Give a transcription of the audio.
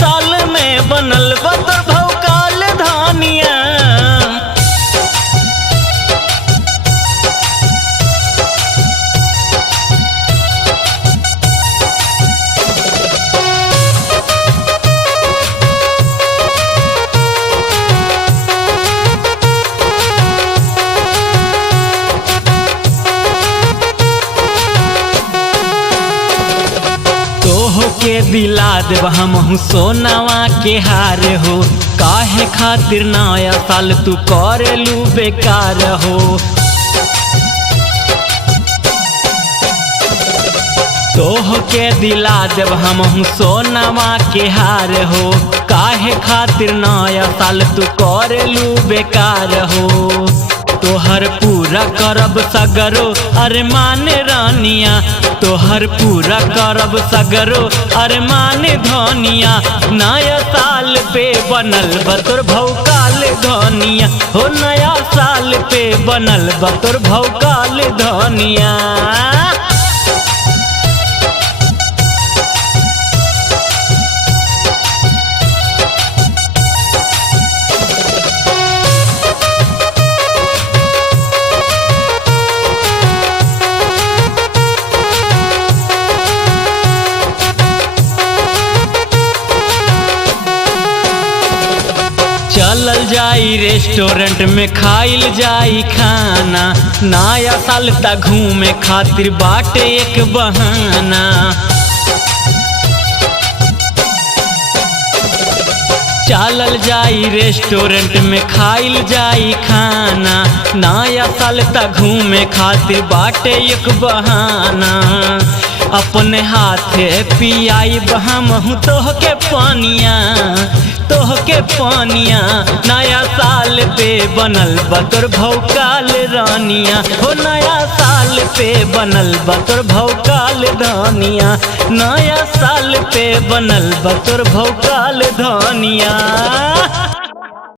साल में बनल बतर भौकाल धानिया। के दिला देब हमहू सोनावा के हार हो, काहे खातिर नया साल तू करेलू बेकार हो। तोह के दिला देब हमहू सोनावा के हार हो, काहे खातिर नया साल तू करेलू बेकार हो। तोहर पूरा करब सगरो अरमान रानिया, तोहर पूरा करब सगरो अरमान धनिया। नया साल पे बनल बतोर भौकाल धनिया हो, नया साल पे बनल बतोर भौकाल धनिया। चलल जाई रेस्टोरेंट में खाइल जाई खाना, नया साल ता घूमे खातिर बाटे एक बहाना। चलल जाई रेस्टोरेंट में खाइल जाई खाना, नया साल ता घूमे खातिर बाटे एक बहाना। अपने हाथे पियाई हमहू तोह के पानिया, तोह के पानिया। नया साल पे बनल बतोर भौकाल रानिया हो, नया साल पे बनल बतोर भौकाल धनिया। नया साल पे बनल बतोर भौकाल धनिया।